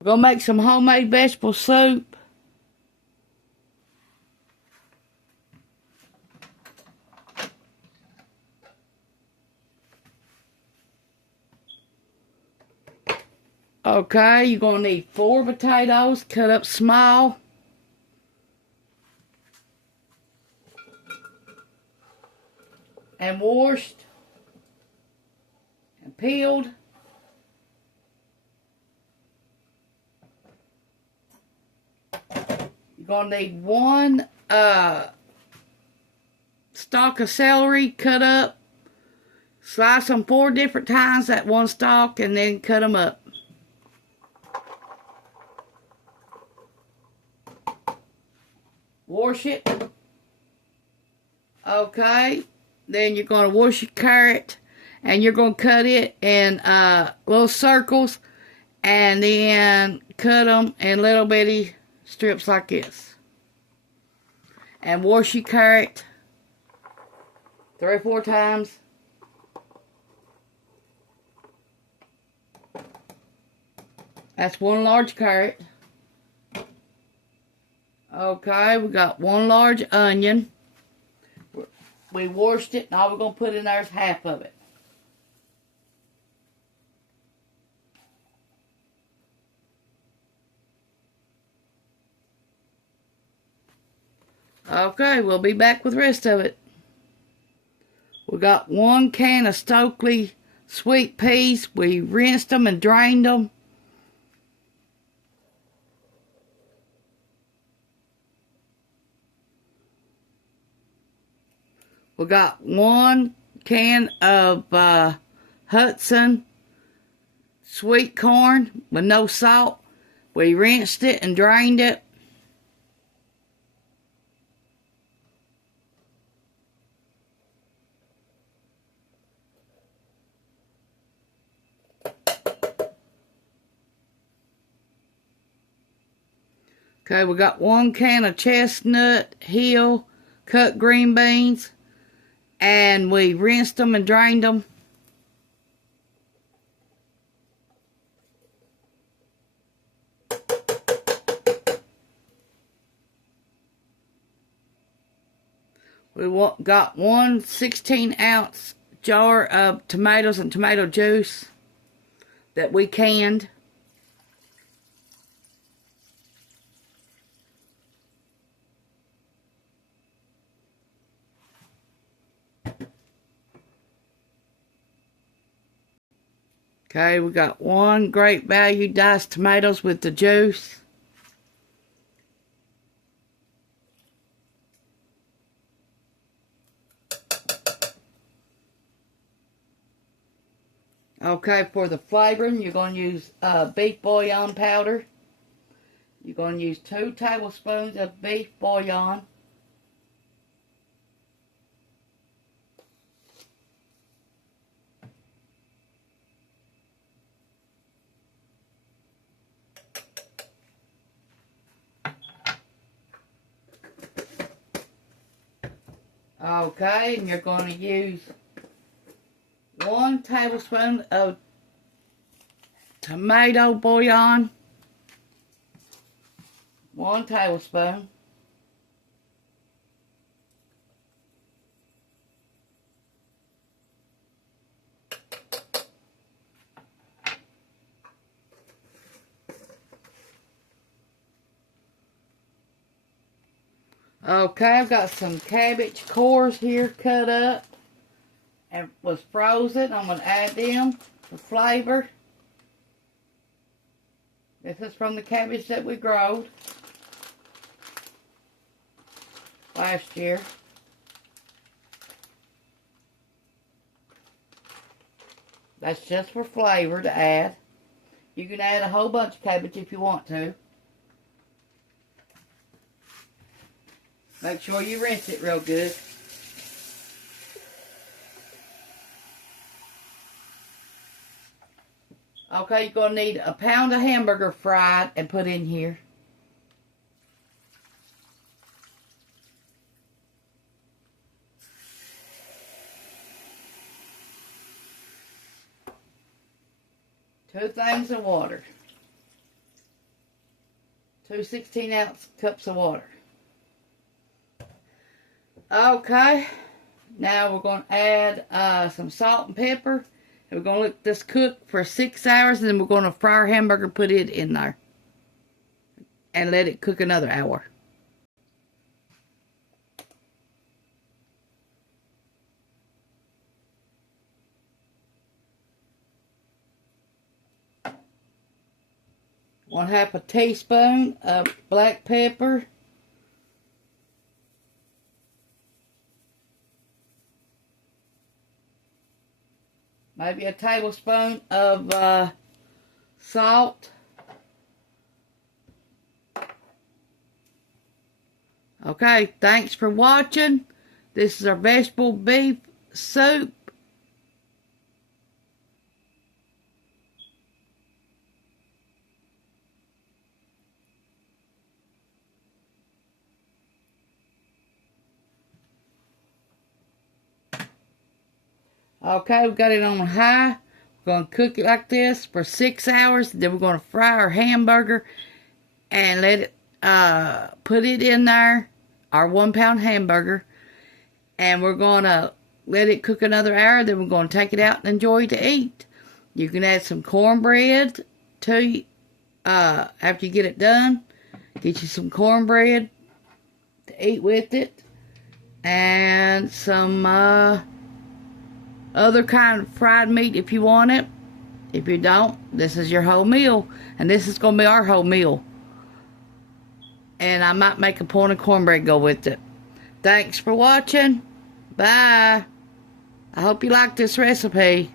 We're going to make some homemade vegetable soup. Okay, you're going to need 4 potatoes cut up small. And washed. And peeled. You're going to need 1 stalk of celery cut up. Slice them 4 different times at 1 stalk and then cut them up. Wash it. Okay. Then you're going to wash your carrot and you're going to cut it in little circles and then cut them in little bitty strips like this. And wash your carrot 3 or 4 times. That's 1 large carrot. Okay, we got 1 large onion. We washed it, and all we're going to put in there is half of it. Okay, we'll be back with the rest of it. We got 1 can of Stokely sweet peas. We rinsed them and drained them. We got 1 can of Hudson sweet corn with no salt. We rinsed it and drained it. Okay, we got 1 can of chestnut hill cut green beans. And we rinsed them and drained them. We got 1 16-ounce jar of tomatoes and tomato juice that we canned. Okay, we got 1 Great Value diced tomatoes with the juice. Okay, for the flavoring, you're going to use beef bouillon powder. You're going to use 2 tablespoons of beef bouillon. Okay, and you're going to use 1 tablespoon of tomato bouillon. 1 tablespoon. Okay, I've got some cabbage cores here cut up and was frozen. I'm going to add them for flavor. This is from the cabbage that we growed last year. That's just for flavor to add. You can add a whole bunch of cabbage if you want to. Make sure you rinse it real good. Okay, you're going to need a pound of hamburger fried and put in here. Two things of water. 2 16-ounce cups of water. Okay, now we're going to add some salt and pepper. And we're going to let this cook for 6 hours, and then we're going to fry our hamburger, put it in there, and let it cook another hour. Half a teaspoon of black pepper. Maybe a tablespoon of salt. Okay, thanks for watching. This is our vegetable beef soup. Okay, we got it on high. We're going to cook it like this for 6 hours. Then we're going to fry our hamburger and let it, put it in there, our 1 pound hamburger. And we're going to let it cook another hour. Then we're going to take it out and enjoy to eat. You can add some cornbread to, after you get it done. Get you some cornbread to eat with it. And some, other kind of fried meat if you want it. If you don't, this is your whole meal. And this is going to be our whole meal. And I might make a point of cornbread go with it. Thanks for watching. Bye. I hope you like this recipe.